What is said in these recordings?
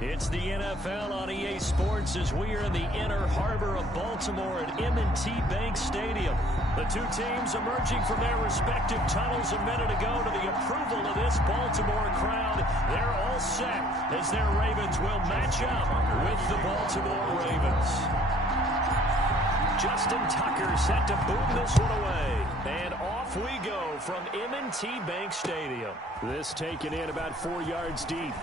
It's the NFL on EA Sports as we are in the inner harbor of Baltimore at M&T Bank Stadium. The two teams emerging from their respective tunnels a minute ago to the approval of this Baltimore crowd. They're all set as their Ravens will match up with the Baltimore Ravens. Justin Tucker set to boom this one away. And off we go from M&T Bank Stadium. This taken in about 4 yards deep.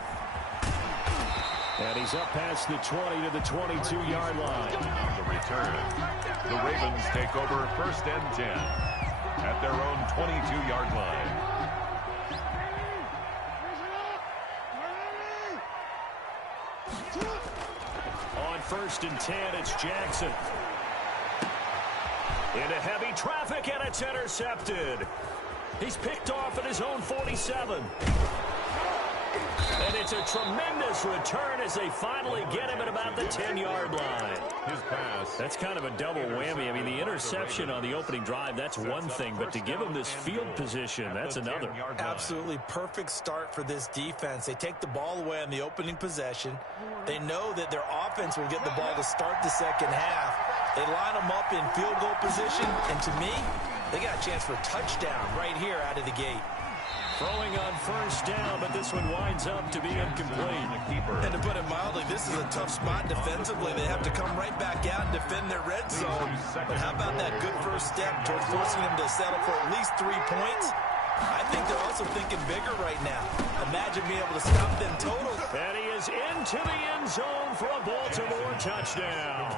And he's up past the 20 to the 22-yard line. On the return, the Ravens take over 1st and 10 at their own 22-yard line. On 1st and 10, it's Jackson. Into heavy traffic, and it's intercepted. He's picked off at his own 47. And it's a tremendous return as they finally get him at about the 10-yard line. His pass. That's kind of a double whammy. I mean, the interception on the opening drive, that's one thing. But to give him this field position, that's another. Absolutely perfect start for this defense. They take the ball away on the opening possession. They know that their offense will get the ball to start the second half. They line them up in field goal position. And to me, they got a chance for a touchdown right here out of the gate. Throwing on 1st down, but this one winds up to be incomplete. And to put it mildly, this is a tough spot defensively. They have to come right back out and defend their red zone. But how about that good first step towards forcing them to settle for at least 3 points? I think they're also thinking bigger right now. Imagine being able to stop them total. And he is into the end zone for a Baltimore touchdown.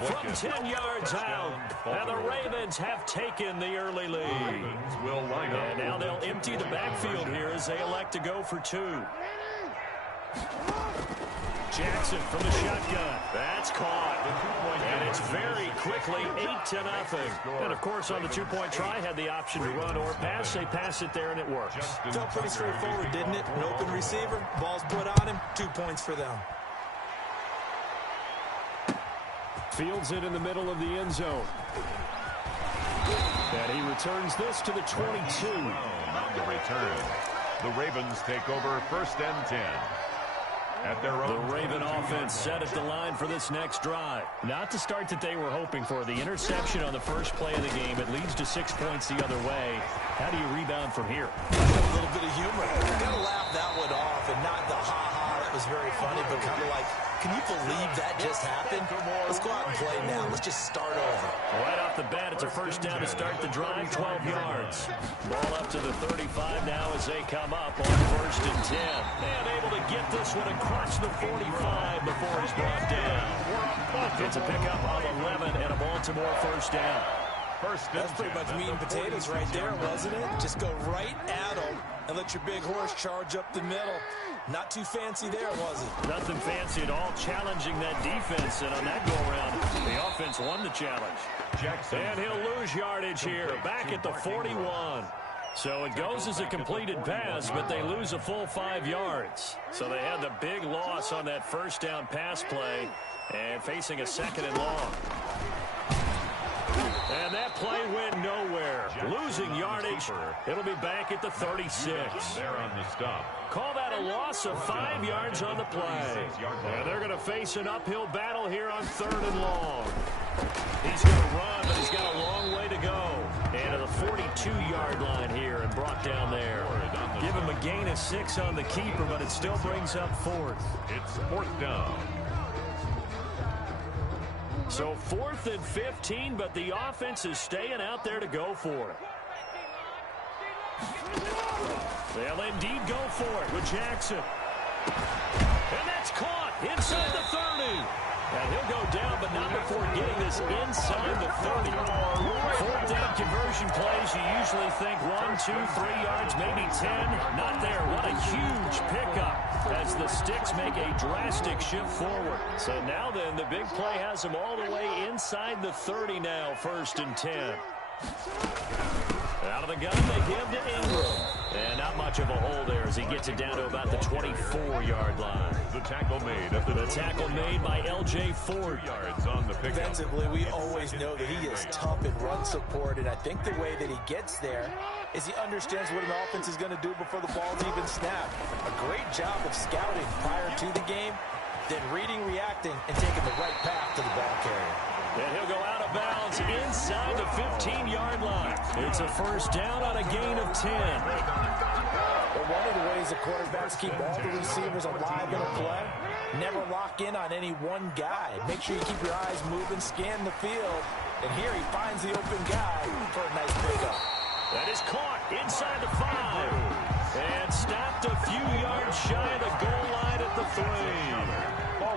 From 10 yards out, and the Ravens have taken the early lead. And now they'll empty the backfield here as they elect to go for 2. Jackson from the shotgun. That's caught. And it's very quickly 8-0. And, of course, on the two-point try, had the option to run or pass. They pass it there, and it works. Felt pretty straightforward, didn't it? An open receiver, ball's put on him, 2 points for them. Fields it in the middle of the end zone. And he returns this to the 22. On the return, the Ravens take over 1st and 10. At their own the Raven offense set at the line for this next drive. Not the start that they were hoping for. The interception on the first play of the game. It leads to 6 points the other way. How do you rebound from here? A little bit of humor. You got to laugh that one off and not the ha-ha. That was very funny, but kind of like, can you believe that just happened? Let's go out and play now. Let's just start over. Right off the bat, it's a 1st down to start the drive, 12 yards. Ball up to the 35 now as they come up on 1st and 10. And able to get this one across the 45 before he's brought down. It's a pickup of 11 and a Baltimore 1st down. That's pretty much meat and potatoes right there, wasn't it? Just go right at them and let your big horse charge up the middle. Not too fancy there, was it? Nothing fancy at all, challenging that defense. And on that go-around, the offense won the challenge. Jackson. And he'll lose yardage here, back at the 41. So it goes as a completed pass, but they lose a full 5 yards. So they had the big loss on that 1st down pass play and facing a 2nd and long. And that play went nowhere. Losing yardage. It'll be back at the 36. There on the stop. Call that a loss of 5 yards on the play. And they're going to face an uphill battle here on 3rd and long. He's going to run, but he's got a long way to go. And to the 42-yard line here and brought down there. Give him a gain of 6 on the keeper, but it still brings up 4th. It's 4th down. So 4th and 15, but the offense is staying out there to go for it. They'll indeed go for it with Jackson. And that's caught inside the 30. And he'll go down, but not before getting this inside the 30. 4th down conversion plays, you usually think 1, 2, 3 yards, maybe 10. Not there. What a huge pickup as the Sticks make a drastic shift forward. So now then, the big play has them all the way inside the 30 now, 1st and 10. Out of the gun, they give to Ingram. And not much of a hole there as he gets it down to about the 24-yard line. The tackle made at the tackle made by L.J. Ford. 2 yards on the pickup. Defensively, we always know that he is tough in run support, and I think the way that he gets there is he understands what an offense is going to do before the ball's even snapped. A great job of scouting prior to the game, then reading, reacting, and taking the right path to the ball carrier. And he'll go out of bounds inside the 15-yard line. It's a first down on a gain of 10. Well, one of the ways the quarterbacks keep all the receivers alive in a play, never lock in on any one guy. Make sure you keep your eyes moving, scan the field, and here he finds the open guy for a nice pickup. That is caught inside the 5 and stopped a few yards shy of the goal line at the 3.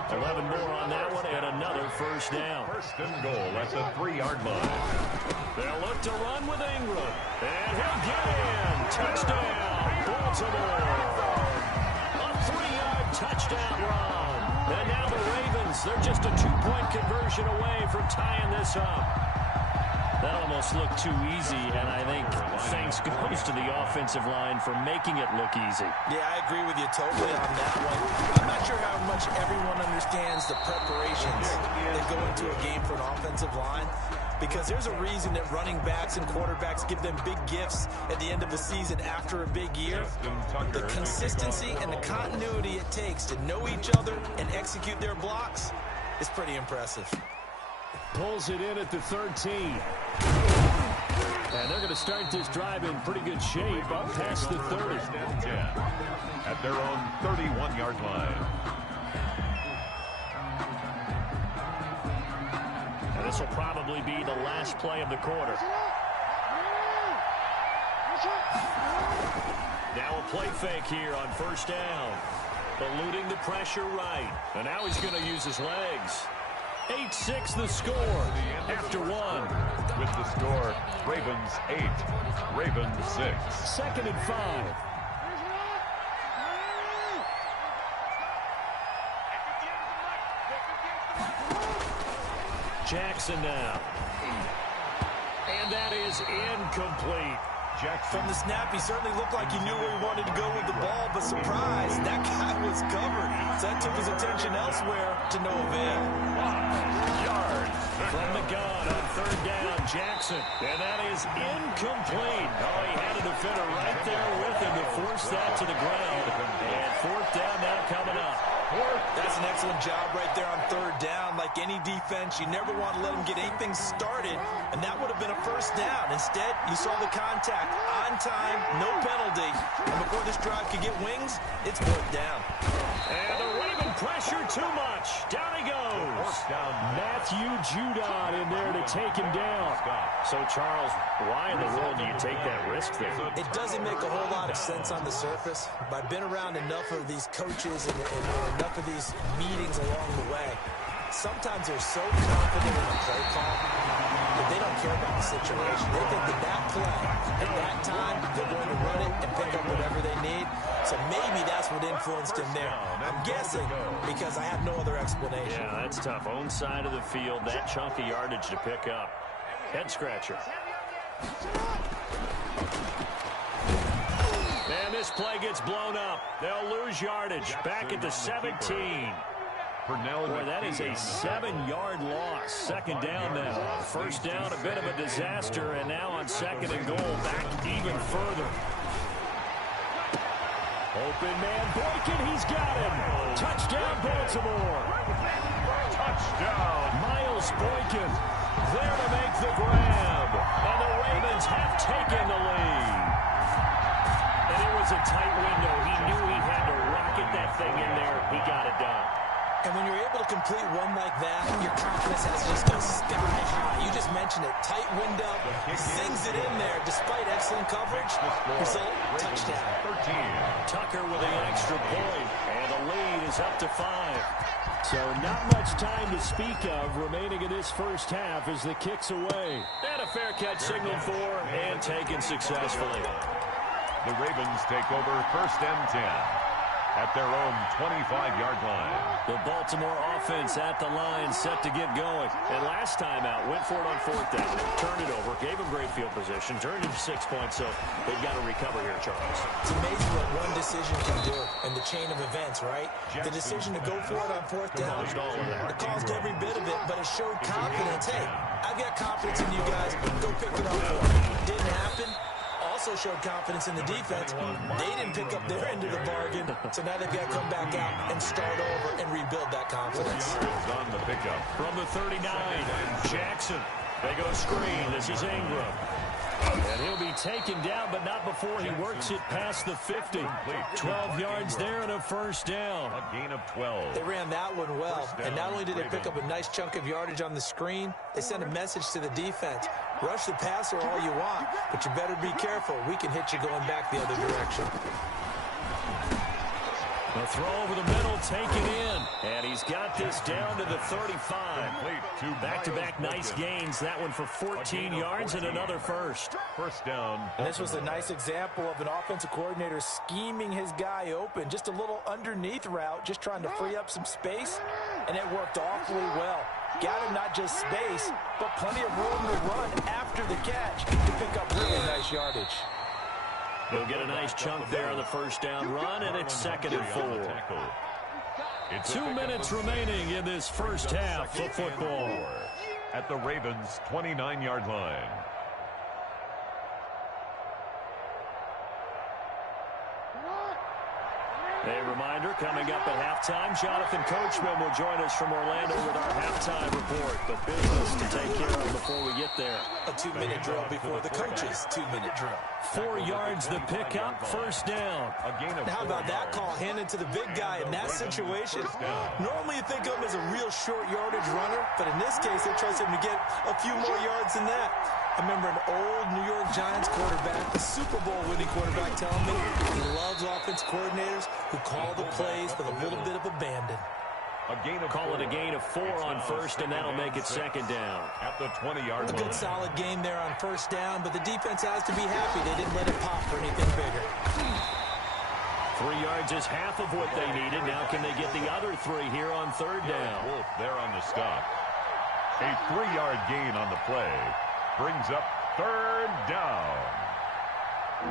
11 more on that one and another first down. First and goal at the 3-yard line. They'll look to run with Ingram. And he'll get in. Touchdown, Baltimore. A 3-yard touchdown run. And now the Ravens, they're just a 2-point conversion away from tying this up. That almost looked too easy, and I think thanks goes to the offensive line for making it look easy. Yeah, I agree with you totally on that one. I'm not sure how much everyone understands the preparations that go into a game for an offensive line, because there's a reason that running backs and quarterbacks give them big gifts at the end of the season after a big year. The consistency and the continuity it takes to know each other and execute their blocks is pretty impressive. Pulls it in at the 13. And they're going to start this drive in pretty good shape up past the 30. At their own 31-yard line. And this will probably be the last play of the quarter. Now a play fake here on first down. Eluding the pressure right. And now he's going to use his legs. 8-6 the score after 1. With the score, Ravens 8, Ravens 6. 2nd and 5. Jackson now. And that is incomplete. From the snap, he certainly looked like he knew where he wanted to go with the ball, but surprise, that guy was covered. So that took his attention elsewhere to no avail. 5 yards. From the gun on third down, Jackson. And that is incomplete. Oh, he had a defender right there with him to force that to the ground. And fourth down now coming up. That's an excellent job right there on third down. Like any defense, you never want to let them get anything started, and that would have been a first down. Instead, you saw the contact on time, no penalty, and before this drive could get wings, it's fourth down. And the Raven pressure too much. Down he goes. Matthew Judon in there to take him down. So, Charles, why in the world do you take that risk there? It doesn't make a whole lot of sense on the surface, but I've been around enough of these coaches and enough of these meetings along the way. Sometimes they're so confident in the play call that they don't care about the situation. They think that play, at that time, they're going to run it and pick up whatever they need. So maybe that's what influenced him there. I'm guessing because I have no other explanation. Yeah, that's tough. Own side of the field, that chunk of yardage to pick up. Head scratcher. And this play gets blown up. They'll lose yardage. Back at the 17. Boy, that is a 7-yard loss. Second down now. First down, a bit of a disaster. And now on second and goal, back even further. Open man, Boykin, he's got him. Touchdown, Baltimore. Touchdown. Miles Boykin there to make the grab. And the Ravens have taken the lead. And it was a tight window. He knew he had to rocket that thing in there. He got it done. And when you're able to complete one like that, your confidence has to just go sky high. You just mentioned it. Tight window, sings it in there despite excellent coverage. Result, touchdown. 13. Tucker with an extra point, and the lead is up to 5. So not much time to speak of remaining in this first half as the kick's away. And a fair catch signaled for and taken successfully. The Ravens take over first and 10 at their own 25-yard line. The Baltimore offense at the line, set to get going. And last time out, went for it on 4th down. Turned it over, gave them great field position, turned it to 6 points, so they've got to recover here, Charles. It's amazing what one decision can do in the chain of events, right? The decision to go for it on 4th down, it caused every bit of it, but it showed confidence. Hey, I've got confidence in you guys. Go pick it up for me. Didn't happen. Also showed confidence in the defense. They didn't pick up their end of the bargain, so now they've got to come back out and start over and rebuild that confidence. On the pickup. From the 39, Jackson. They go screen. This is Ingram. And he'll be taken down, but not before he works it past the 50. 12 yards there and a 1st down. A gain of 12. They ran that one well, and not only did they pick up a nice chunk of yardage on the screen, they sent a message to the defense. Rush the passer all you want, but you better be careful. We can hit you going back the other direction. The throw over the middle, taken in. And he's got this down to the 35. Back-to-back nice gains. That one for 14 yards and another first. First down. And this was a nice example of an offensive coordinator scheming his guy open. Just a little underneath route, just trying to free up some space. And it worked awfully well. Got him not just space, but plenty of room to run after the catch to pick up really nice yardage. He'll get a nice chunk there on the 1st down run, and it's 2nd and 4. 2 minutes remaining in this first half of football. At the Ravens' 29-yard line. A reminder, coming up at halftime, Jonathan Coachman will join us from Orlando with our halftime report. But business to take care of before we get there. A 2-minute drill before the coach's 2-minute drill. 4 yards the pickup, 1st down. Now how about that call handed to the big guy in that situation? Normally you think of him as a real short yardage runner, but in this case they trust him to get a few more yards than that. I remember an old New York Giants quarterback, the Super Bowl winning quarterback, telling me he loves offense coordinators who call the plays with a little bit of abandon. Call it a gain of 4 on 1st, and that'll make it 2nd down. At the 20-yard line. A good solid game there on 1st down, but the defense has to be happy they didn't let it pop for anything bigger. 3 yards is half of what they needed. Now can they get the other 3 here on 3rd down? Wolf there on the stop. A 3-yard gain on the play brings up 3rd down.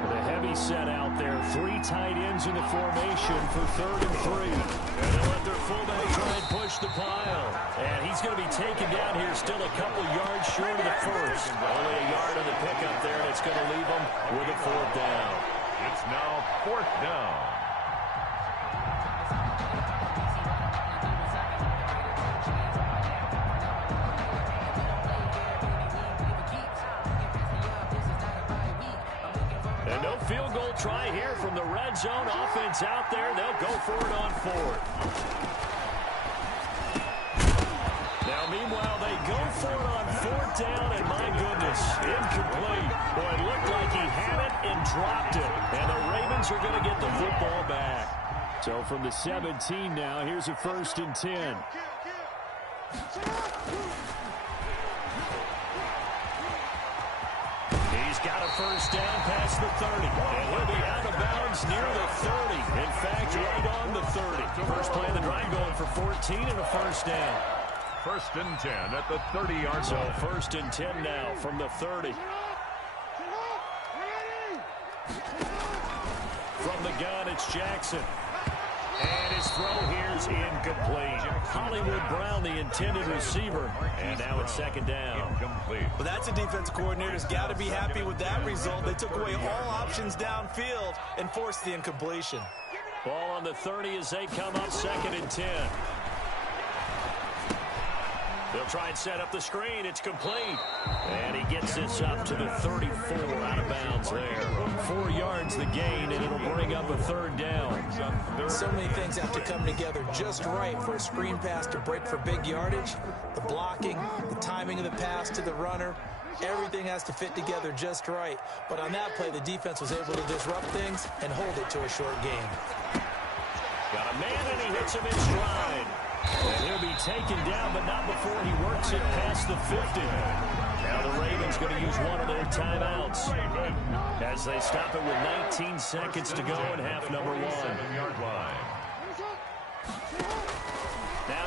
The heavy set out there. 3 tight ends in the formation for 3rd and 3. And they'll let their fullback try and push the pile. And he's going to be taken down here, still a couple yards short of the 1st. Only a yard on the pickup there, and it's going to leave them with a 4th down. It's now 4th down. And no field goal try here from the red zone. Offense out there. They'll go for it on 4th. Now, meanwhile, they go for it on 4th down, and my goodness, incomplete. Boy, it looked like he had it and dropped it. And the Ravens are going to get the football back. So from the 17 now, here's a 1st and 10. Got a 1st down past the 30. And he'll be out of bounds near the 30. In fact, right on the 30. First play of the drive going for 14 and a 1st down. 1st and 10 at the 30-yard line. So 1st and 10 now from the 30. From the gun, it's Jackson. And his throw here is incomplete. Hollywood Brown, the intended receiver. And now it's 2nd down. Incomplete. Well, that's a defense coordinator's got to be happy with that result. They took away all options downfield and forced the incompletion. Ball on the 30 as they come up 2nd and 10. They'll try and set up the screen. It's complete. And he gets this up to the 34 out of bounds there. 4 yards the gain, and it'll bring up a 3rd down. So many things have to come together just right for a screen pass to break for big yardage. The blocking, the timing of the pass to the runner, everything has to fit together just right. But on that play, the defense was able to disrupt things and hold it to a short game. Got a man, and he hits him in stride. And he'll be taken down, but not before he works it past the 50. Now the Ravens going to use one of their timeouts as they stop it with 19 seconds to go in half number 1. 7-yard line.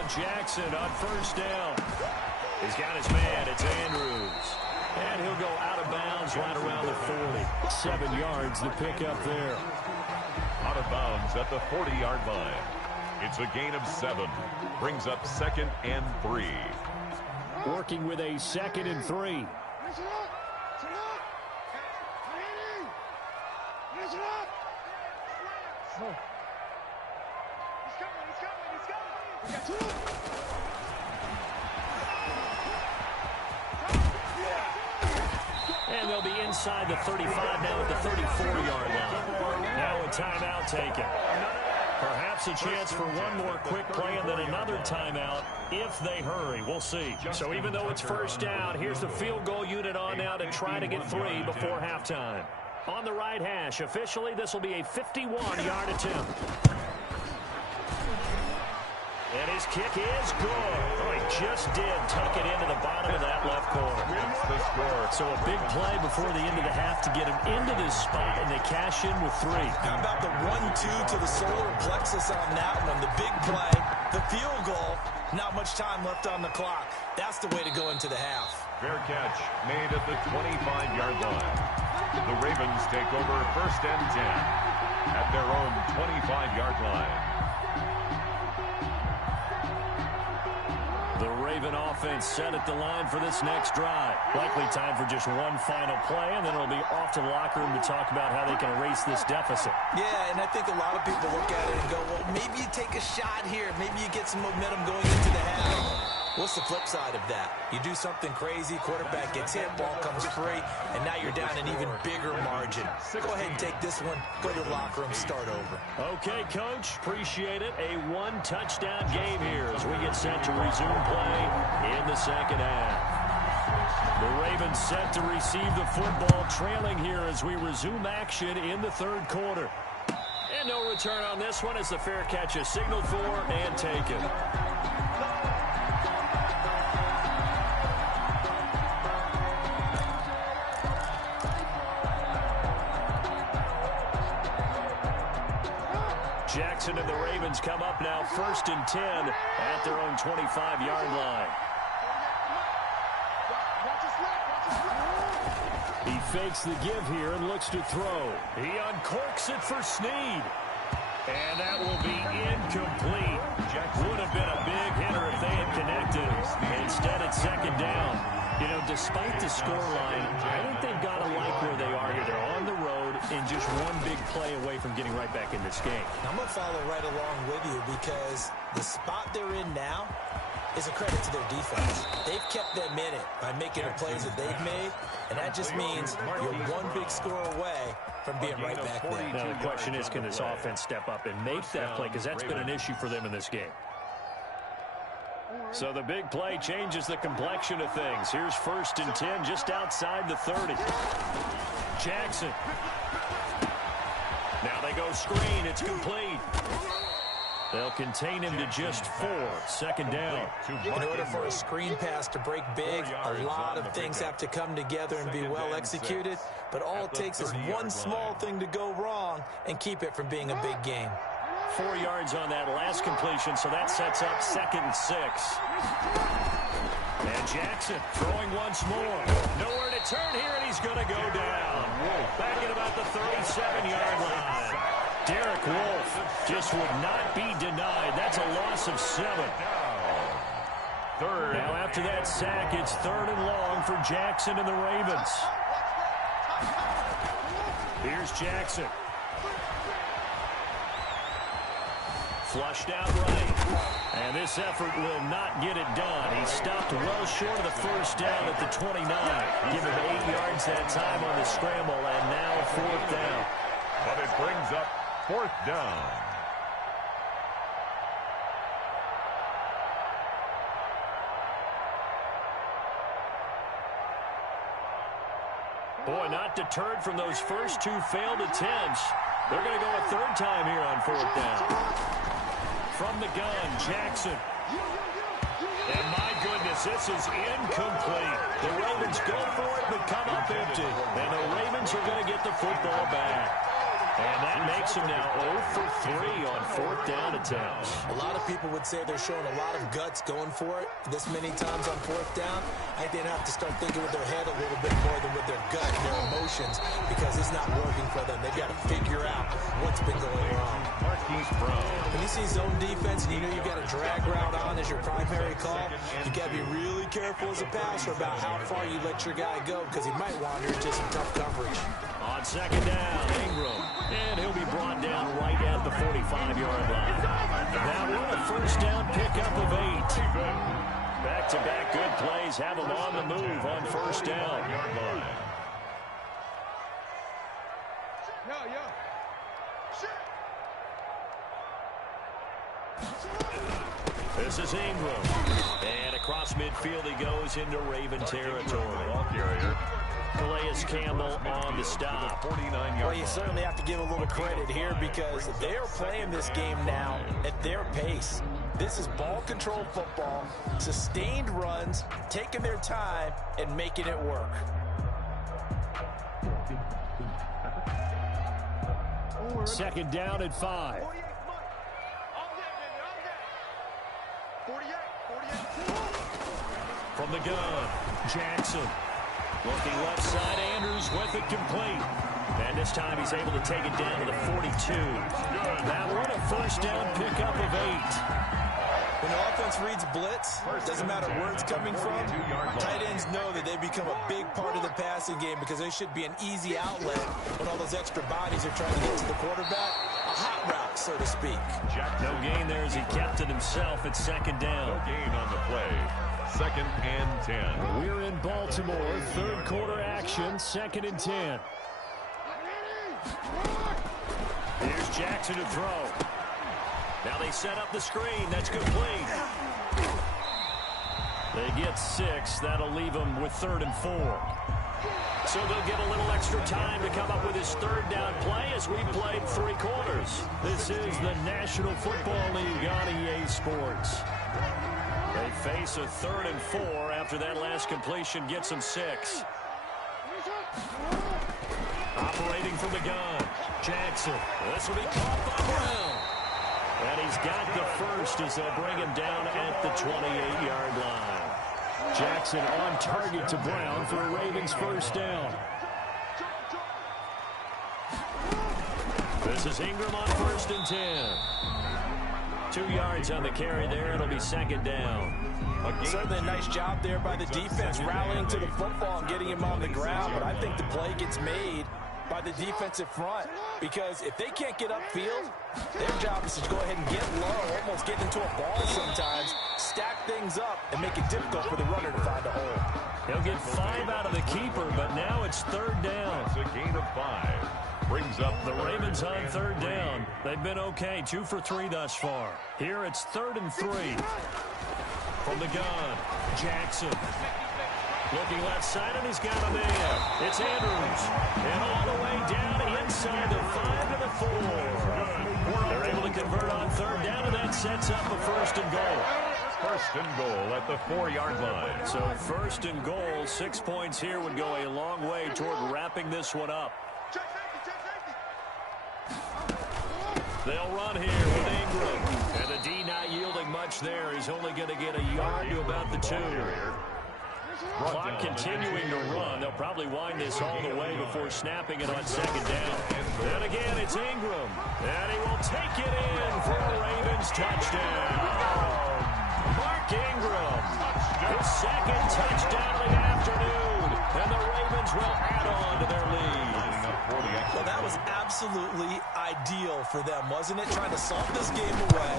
Jackson on first down. He's got his man. It's Andrews. And he'll go out of bounds right around the 40. 7 yards the pickup there. Out of bounds at the 40-yard line. It's a gain of 7. Brings up 2nd and 3. Working with a 2nd and 3. And they'll be inside the 35 now at the 34-yard line. Now a timeout taken. Perhaps a chance for one more quick play and then another timeout if they hurry. We'll see. So even though it's first down, here's the field goal unit on now to try to get 3 before halftime. On the right hash, officially this will be a 51-yard attempt. And his kick is good. Oh, he just did tuck it into the bottom of that left corner. That's the score. So a big play before the end of the half to get him into this spot, and they cash in with 3. How about the 1-2 to the solar plexus on that one? The big play, the field goal, not much time left on the clock. That's the way to go into the half. Fair catch made at the 25-yard line. The Ravens take over 1st and 10 at their own 25-yard line. The Raven offense set at the line for this next drive. Likely time for just one final play, and then it'll be off to the locker room to talk about how they can erase this deficit. Yeah, and I think a lot of people look at it and go, well, maybe you take a shot here. Maybe you get some momentum going into the half. What's the flip side of that? You do something crazy, quarterback gets hit, ball comes free, and now you're down an even bigger margin. Go ahead and take this one, go to the locker room, start over. Okay, Coach, appreciate it. A 1-touchdown game here as we get set to resume play in the second half. The Ravens set to receive the football, trailing here as we resume action in the 3rd quarter. And no return on this one as the fair catch is signaled for and taken. Jackson and the Ravens come up now 1st and 10 at their own 25-yard line. He fakes the give here and looks to throw. He uncorks it for Snead. And that will be incomplete. Would have been a big hitter if they had connected. Instead, it's 2nd down. You know, despite the scoreline, I think they've got to like where they are here. They're on the road and just one big play away from getting right back in this game. I'm going to follow right along with you because the spot they're in now is a credit to their defense. They've kept them in it by making the plays that they've made, and that just means you're one big score away from being right back there. Now, the question is, can this offense step up and make that play? Because that's been an issue for them in this game. So the big play changes the complexion of things. Here's 1st and 10 just outside the 30. Jackson. Now they go screen. It's complete. They'll contain him to just 4. 2nd down. In order for a screen pass to break big, a lot of things have to come together and be well executed. But all it takes is one small thing to go wrong and keep it from being a big game. 4 yards on that last completion, so that sets up 2nd and 6. And Jackson throwing once more. Nowhere to turn here, and he's going to go down. Back at about the 37-yard line. Derek Wolfe just would not be denied. That's a loss of 7. Now after that sack, it's 3rd and long for Jackson and the Ravens. Here's Jackson. Flushed out right. And this effort will not get it done. He stopped well short of the 1st down at the 29. Give him 8 yards that time on the scramble, and now 4th down. But it brings up 4th down. Boy, not deterred from those first 2 failed attempts. They're going to go a 3rd time here on 4th down. From the gun, Jackson. And my goodness, this is incomplete. The Ravens go for it, but come up empty. And the Ravens are going to get the football back. And that makes him now 0 for 3 on 4th down attempts. A lot of people would say they're showing a lot of guts going for it this many times on 4th down. I think they'd have to start thinking with their head a little bit more than with their gut and their emotions, because it's not working for them. They've got to figure out what's been going wrong. When you see zone defense and you know you've got a drag route on as your primary call, you got to be really careful as a passer about how far you let your guy go, because he might wander into some tough coverage. On 2nd down, Ingram. And he'll be brought down right at the 45-yard line. That one, a 1st down pickup of 8. Back-to-back good plays have him on the move on 1st down. This is Ingram. And across midfield he goes into Raven territory. Ball carrier. Calais Campbell on the stop. Well, you certainly have to give a little credit here, because they are playing this game now at their pace. This is ball control football, sustained runs, taking their time, and making it work. Second down at 5. From the gun, Jackson. Looking left side, Andrews with it complete. And this time he's able to take it down to the 42. That one, a 1st down pickup of 8. When the offense reads blitz, doesn't matter where it's coming from, tight ends know that they become a big part of the passing game, because they should be an easy outlet when all those extra bodies are trying to get to the quarterback. A hot route, so to speak. No gain there as he kept it himself at 2nd down. No gain on the play. 2nd and 10. We're in Baltimore. 3rd quarter action. 2nd and 10. Here's Jackson to throw. Now they set up the screen. That's complete. They get 6. That'll leave them with 3rd and 4. So they'll get a little extra time to come up with his 3rd down play as we played 3 quarters. This is the National Football League on EA Sports. They face a 3rd and 4 after that last completion gets them 6. Operating from the gun, Jackson. This will be caught by Brown. And he's got the 1st as they'll bring him down at the 28-yard line. Jackson on target to Brown for a Ravens 1st down. This is Ingram on 1st and 10. 2 yards on the carry there. It'll be 2nd down. Certainly a nice job there by the defense, rallying to the football and getting him on the ground. But I think the play gets made by the defensive front, because if they can't get upfield, their job is to go ahead and get low, almost get into a ball sometimes, stack things up, and make it difficult for the runner to find a hole. He'll get 5 out of the keeper, but now it's 3rd down. It's a gain of 5. Brings up the Ravens on 3rd down. They've been okay, 2 for 3 thus far. Here it's 3rd and 3. From the gun, Jackson. Looking left side, and he's got a man. It's Andrews. And all the way down inside the 5 to the 4. They're able to convert on 3rd down, and that sets up a 1st and goal. 1st and goal at the 4-yard line. So 1st and goal, 6 points here would go a long way toward wrapping this one up. They'll run here with Ingram. And the D not yielding much there. He's only going to get a yard to about the 2. Clock continuing to run. They'll probably wind this all the way before snapping it on 2nd down. And again, it's Ingram. And he will take it in for a Ravens touchdown. Mark Ingram. His 2nd touchdown of the afternoon. And the Ravens will add on to their lead. Well, that was absolutely ideal for them, wasn't it? Trying to solve this game away.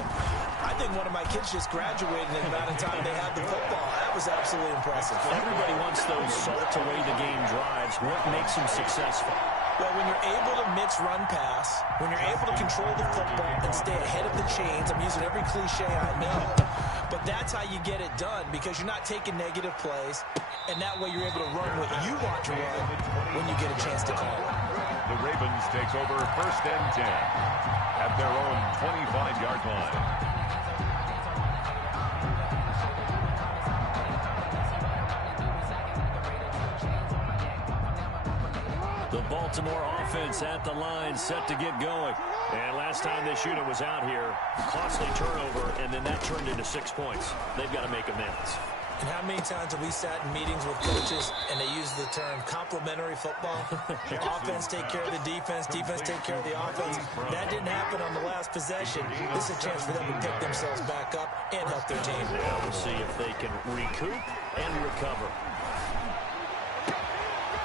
I think one of my kids just graduated in the amount of time they had the football. That was absolutely impressive. Everybody wants those salt away the game drives. What makes them successful? Well, when you're able to mix run pass, when you're able to control the football and stay ahead of the chains, I'm using every cliche I know, but that's how you get it done, because you're not taking negative plays, and that way you're able to run what you want to run when you get a chance to call it. The Ravens take over 1st and 10 at their own 25-yard line. The Baltimore offense at the line, set to get going. And last time this unit was out here, costly turnover, and then that turned into 6 points. They've got to make amends. And how many times have we sat in meetings with coaches and they use the term complementary football? Offense take care of the defense, defense take care of the offense. That didn't happen on the last possession. This is a chance for them to pick themselves back up and help their team. Yeah, we'll see if they can recoup and recover.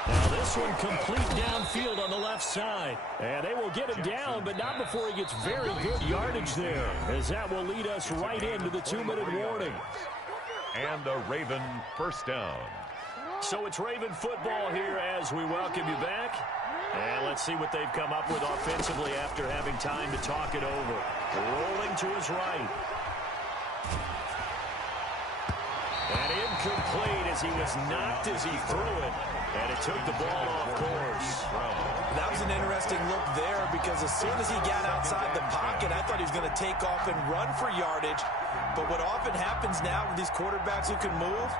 Now this one complete downfield on the left side. And they will get him down, but not before he gets very good yardage there, as that will lead us right into the 2-minute warning. And a Raven first down. So it's Raven football here as we welcome you back. And let's see what they've come up with offensively after having time to talk it over. Rolling to his right. And incomplete as he was knocked as he threw it. And it took the ball off course. That was an interesting look there because as soon as he got outside the pocket, I thought he was going to take off and run for yardage. But what often happens now with these quarterbacks who can move,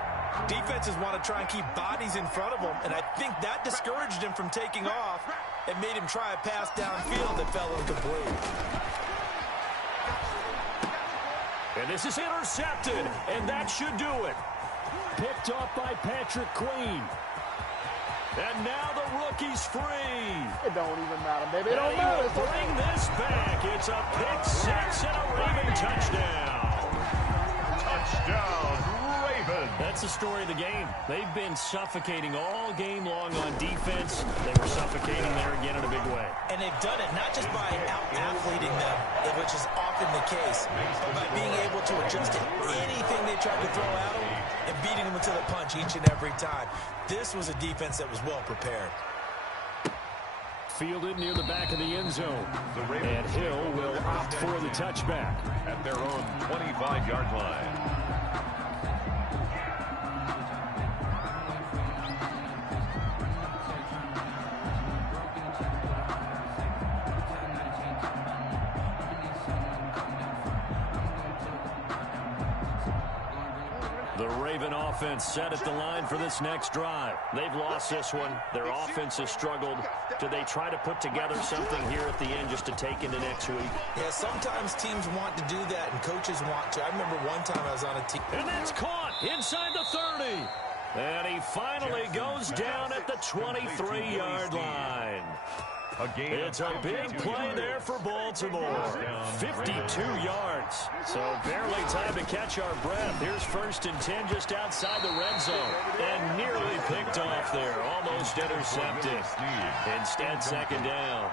defenses want to try and keep bodies in front of them, and I think that discouraged him from taking off and made him try a pass downfield that fell incomplete. And this is intercepted, and that should do it. Picked off by Patrick Queen. And now the rookie's free. It don't even matter, baby. It don't matter. Bring this back. It's a pick six and a Raven touchdown. Touchdown, Raven. That's the story of the game. They've been suffocating all game long on defense. They were suffocating there again in a big way. And they've done it not just by out-athleting them, which is often the case, but by being able to adjust to anything they tried to throw at them and beating them until the punch each and every time. This was a defense that was well prepared. Fielded near the back of the end zone. And Hill will opt for the touchback. At their own 25-yard line. The Raven offense set at the line for this next drive. They've lost this one. Their offense has struggled. Do they try to put together something here at the end just to take into next week? Yeah, sometimes teams want to do that and coaches want to. I remember one time I was on a team. And that's caught inside the 30. And he finally goes down at the 23-yard line. It's a big play there for Baltimore. 52 yards. So barely time to catch our breath. Here's 1st and 10 just outside the red zone. And nearly picked off there. Almost intercepted. Instead, 2nd down.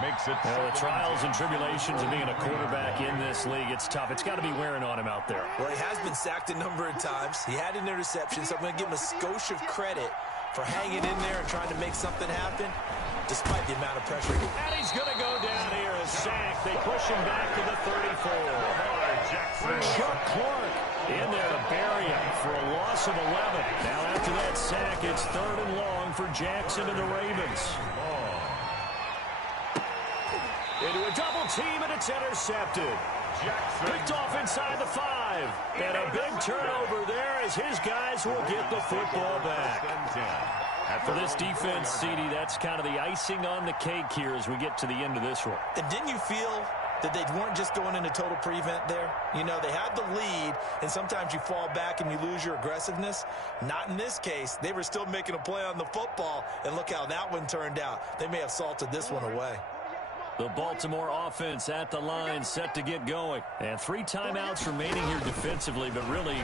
Makes it. Well, the trials and tribulations of being a quarterback in this league, it's tough. It's got to be wearing on him out there. Well, he has been sacked a number of times. He had an interception, so I'm going to give him a skosh of credit for hanging in there and trying to make something happen, despite the amount of pressure. And he's going to go down here and sack. They push him back to the 34. Chuck Clark in there to bury him for a loss of 11. Now after that sack, it's 3rd and long for Jackson and the Ravens. Into a double team, and it's intercepted. Picked off inside the 5. And a big turnover there as his guys will get the football back. For this defense, CD, that's kind of the icing on the cake here as we get to the end of this one. And didn't you feel that they weren't just going into total prevent there? You know, they had the lead, and sometimes you fall back and you lose your aggressiveness. Not in this case. They were still making a play on the football, and look how that one turned out. They may have salted this one away. The Baltimore offense at the line, set to get going. And 3 timeouts remaining here defensively, but really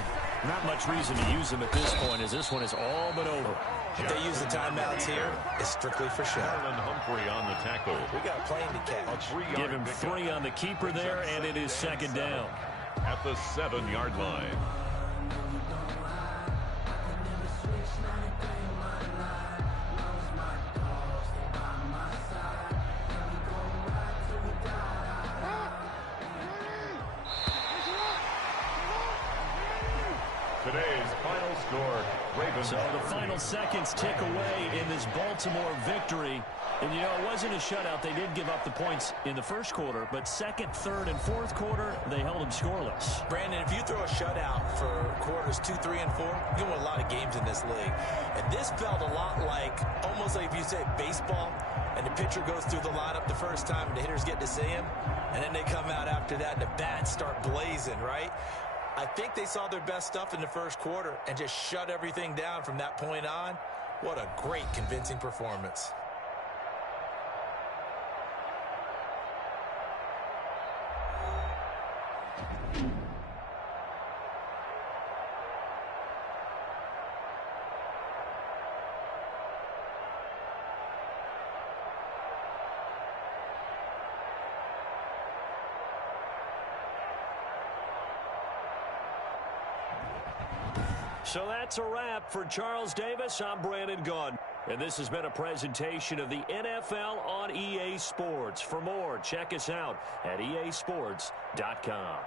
not much reason to use them at this point as this one is all but over. If they use the timeouts here, it's strictly for show. Humphrey on the tackle. We got a plane to catch. Give him 3 on the keeper there, and it is 2nd down. At the 7-yard line. Today's final score, Ravens. So the final seconds tick away in this Baltimore victory. And, you know, it wasn't a shutout. They did give up the points in the first quarter, but second, third, and fourth quarter, they held them scoreless. Brandon, if you throw a shutout for quarters 2, 3, and 4, you win a lot of games in this league. And this felt a lot like, almost like if you say baseball, and the pitcher goes through the lineup the first time, and the hitters get to see him, and then they come out after that, and the bats start blazing, right? I think they saw their best stuff in the first quarter and just shut everything down from that point on. What a great, convincing performance. So that's a wrap for Charles Davis. I'm Brandon Gunn. And this has been a presentation of the NFL on EA Sports. For more, check us out at easports.com.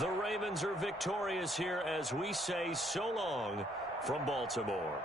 The Ravens are victorious here as we say so long from Baltimore.